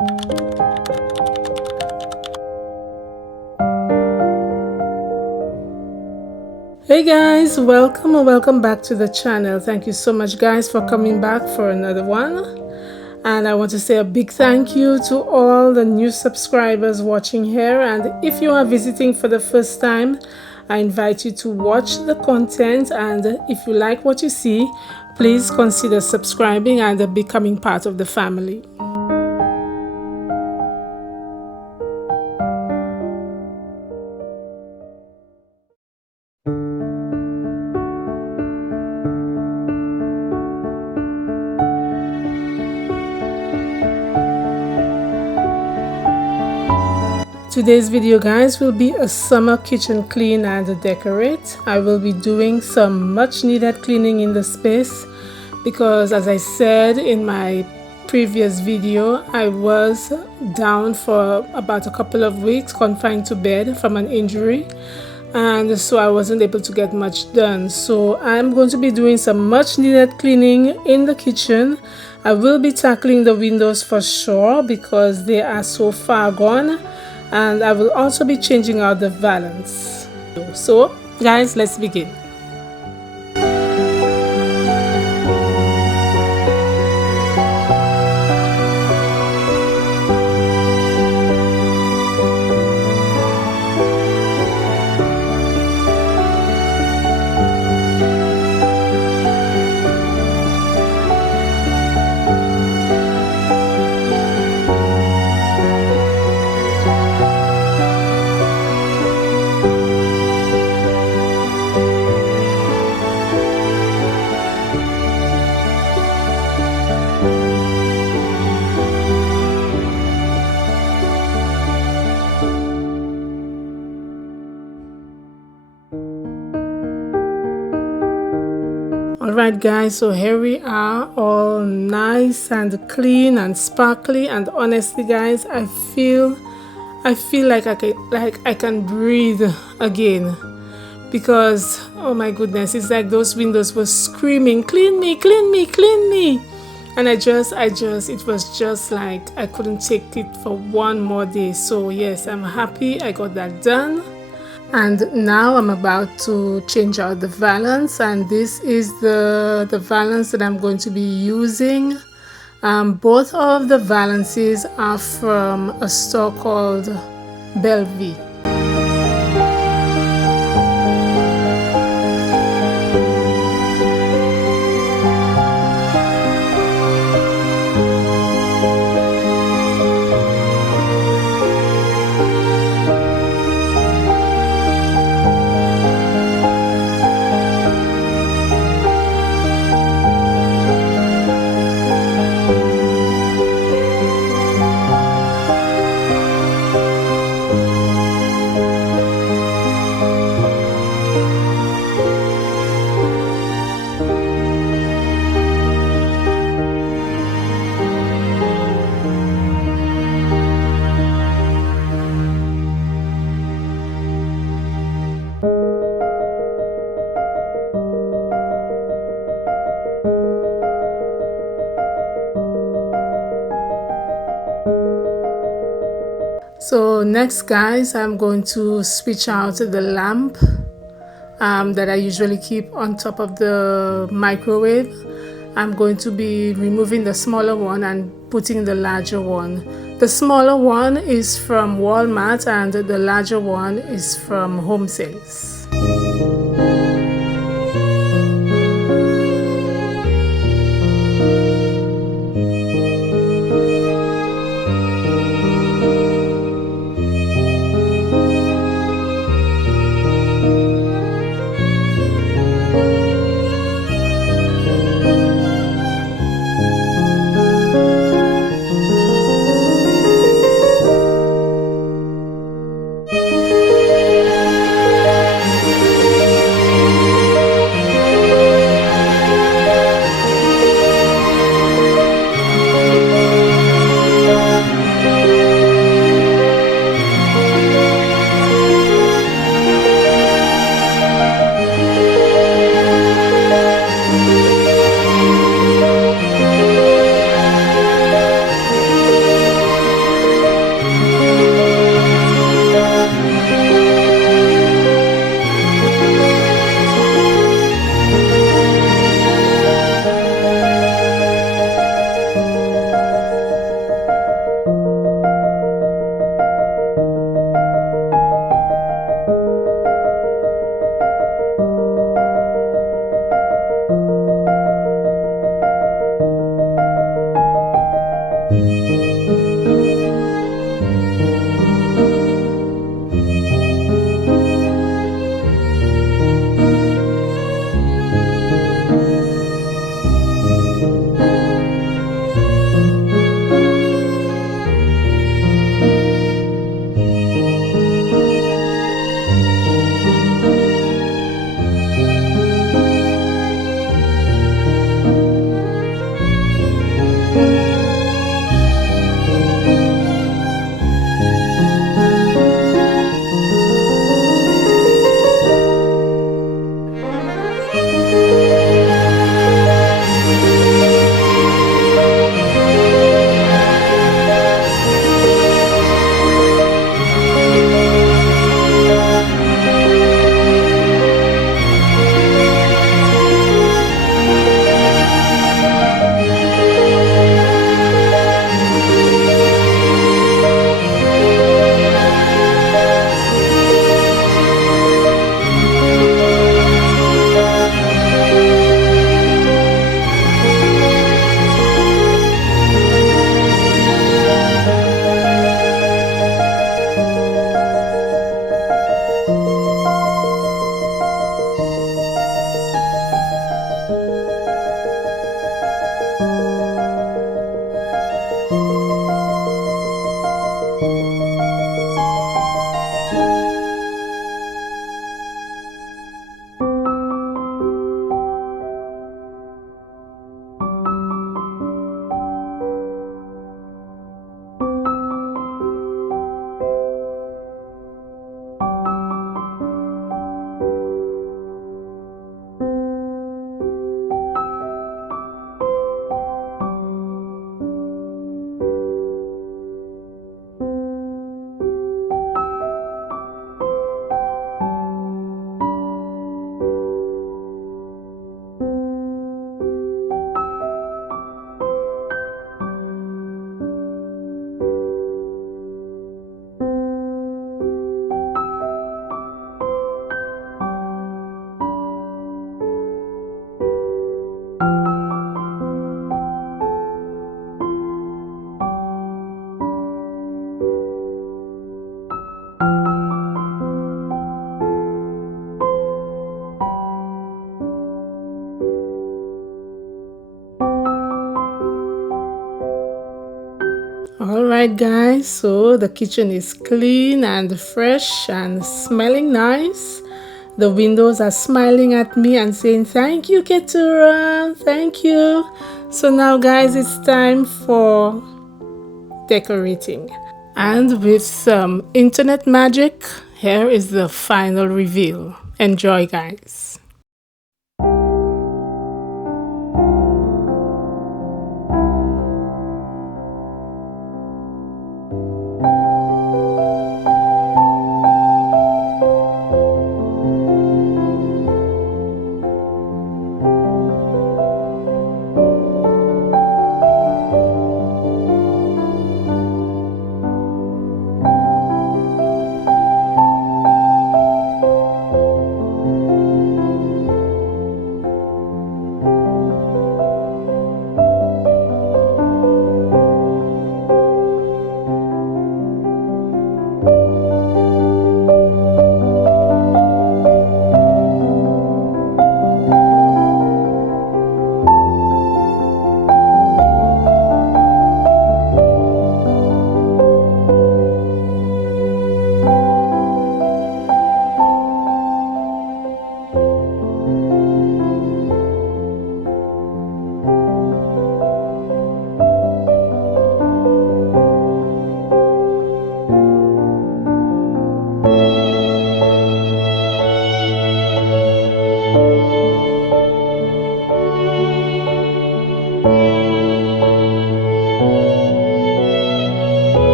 Hey guys, welcome or welcome back to the channel. Thank you so much guys for coming back for another one. And I want to say a big thank you to all the new subscribers watching here. And if you are visiting for the first time, I invite you to watch the content, and if you like what you see, please consider subscribing and becoming part of the family. Today's video guys will be a summer kitchen clean and decorate. I will be doing some much needed cleaning in the space because, as I said in my previous video, I was down for about a couple of weeks confined to bed from an injury, and so I wasn't able to get much done. So I'm going to be doing some much needed cleaning in the kitchen. I will be tackling the windows for sure because they are so far gone, and I will also be changing out the valance. So guys, let's begin. Alright guys, so here we are, all nice and clean and sparkly, and honestly guys, I feel like I can breathe again, because oh my goodness, it's like those windows were screaming, clean me, clean me, clean me. And it was just like I couldn't take it for one more day. So yes, I'm happy I got that done. And now I'm about to change out the valance, and this is the valance that I'm going to be using. Both of the valances are from a store called Bellevue. So next guys, I'm going to switch out the lamp that I usually keep on top of the microwave. I'm going to be removing the smaller one and putting the larger one. The smaller one is from Walmart and the larger one is from Home Sense. Alright guys, so the kitchen is clean and fresh and smelling nice. The windows are smiling at me and saying thank you Keturah, thank you. So now guys, it's time for decorating. And with some internet magic, here is the final reveal. Enjoy guys.